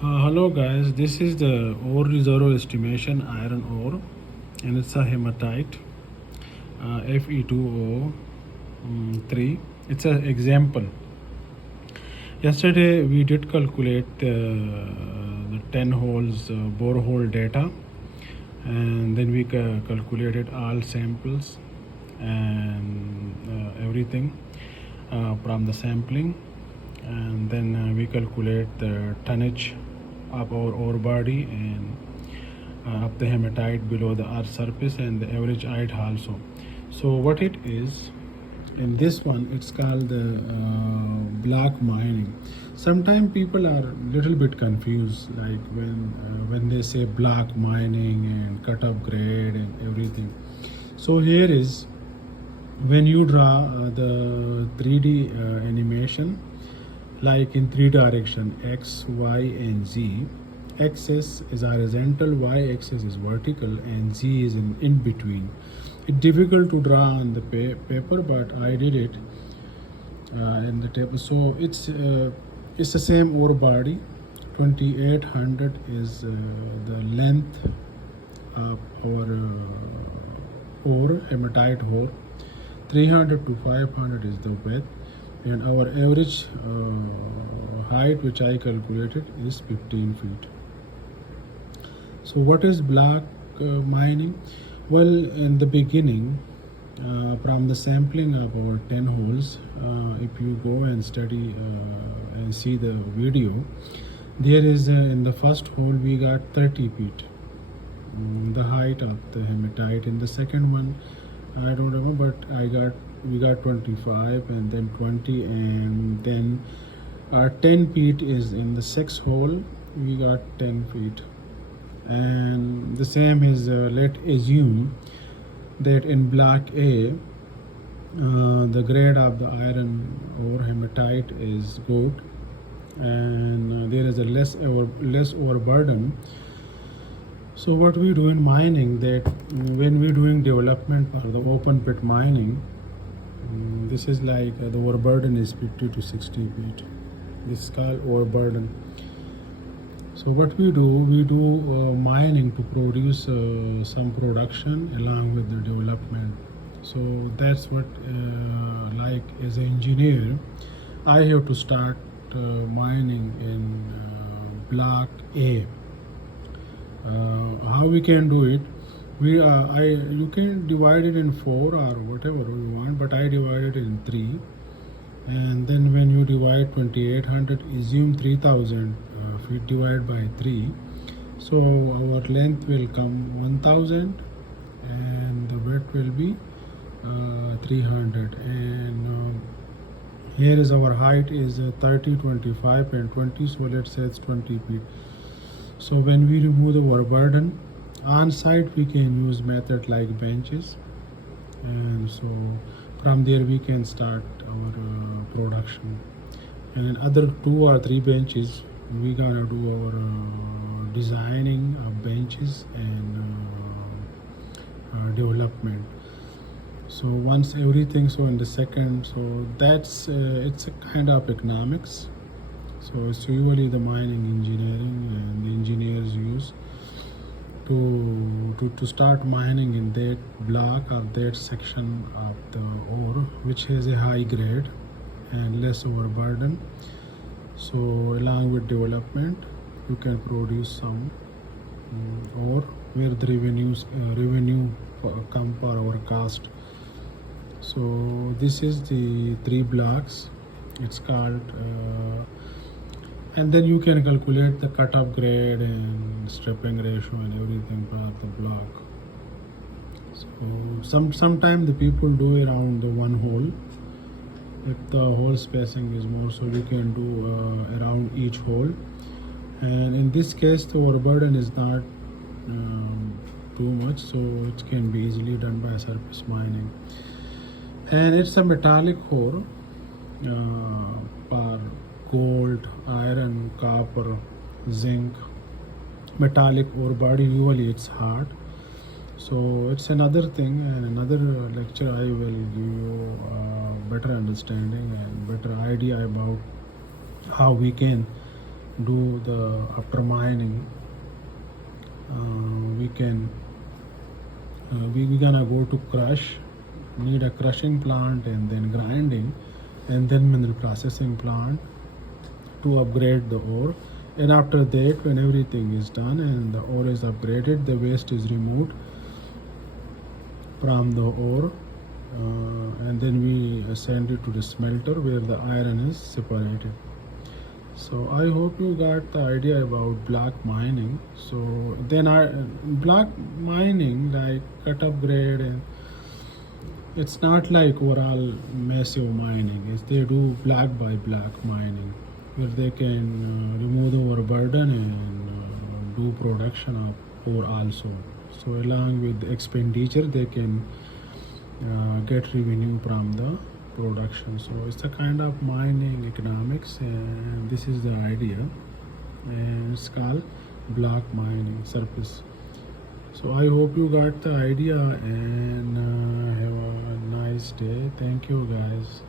Hello guys, this is the ore reserve estimation iron ore and it's a hematite Fe2O3. It's an example. Yesterday we did calculate the 10 holes borehole data, and then we calculated all samples and everything from the sampling, and then we calculate the tonnage of our ore body and of the hematite below the earth surface and the average height also. So what it is, in this one it's called the block mining. Sometimes people are little bit confused, like when they say block mining and cut off grade and everything. So here is when you draw the 3D animation, like in three direction, x, y and z. Axis is horizontal, y axis is vertical, and z is in between. It's difficult to draw on the paper, but I did it in the table. So it's the same ore body. 2800 is the length of our ore, hematite ore. 300 to 500 is the width, and our average height, which I calculated, is 15 feet. So what is block mining? Well, in the beginning, from the sampling of our 10 holes, if you go and study and see the video, there is in the first hole we got 30 feet, the height of the hematite. In the second one, I don't remember, but we got 25 and then 20, and then 10 feet is in the sixth hole. We got 10 feet, and the same is let's assume that in block A, the grade of the iron or hematite is good, and there is a less overburden. So what we do in mining, that when we doing development for the open pit mining, this is like the overburden is 50 to 60 feet. This is called overburden. So what we do mining to produce some production along with the development. So that's what, like as an engineer, I have to start mining in block A. How we can do it? You can divide it in 4 or whatever you want, but I divided it in 3. And then when you divide 2800, assume 3000 feet divided by 3. So our length will come 1000 and the width will be 300. And here is our height is 30, 25 and 20. So let's say it's 20 feet. So when we remove the overburden, on site we can use method like benches, and so from there we can start our production. And other 2 or 3 benches we gonna do our designing of benches and development. So once everything, so in the second, so that's it's a kind of economics. So it's usually the mining engineering and the engineers use to start mining in that block of that section of the ore, which has a high grade and less overburden. So along with development, you can produce some ore where the revenue come for our cost. So this is the 3 blocks. It's called. And then you can calculate the cut-off grade and stripping ratio and everything for the block. So sometimes the people do around the one hole. If the hole spacing is more, so we can do around each hole. And in this case, the overburden is not too much, so it can be easily done by surface mining. And it's a metallic ore for gold, iron, copper, zinc. Metallic ore body, usually it's hard. So it's another thing, and another lecture I will give you better understanding and better idea about how we can do the after mining. We can we gonna go to crush, need a crushing plant and then grinding, and then mineral processing plant to upgrade the ore. And after that, when everything is done and the ore is upgraded, the waste is removed from the ore, and then we send it to the smelter where the iron is separated. So I hope you got the idea about block mining. So then block mining like cut upgrade, and it's not like overall massive mining. It's they do block by block mining where they can remove the overburden and do production of ore also. So along with expenditure, they can get revenue from the production. So it's a kind of mining economics, and this is the idea, and it's called block mining surface. So I hope you got the idea, and have a nice day. Thank you guys.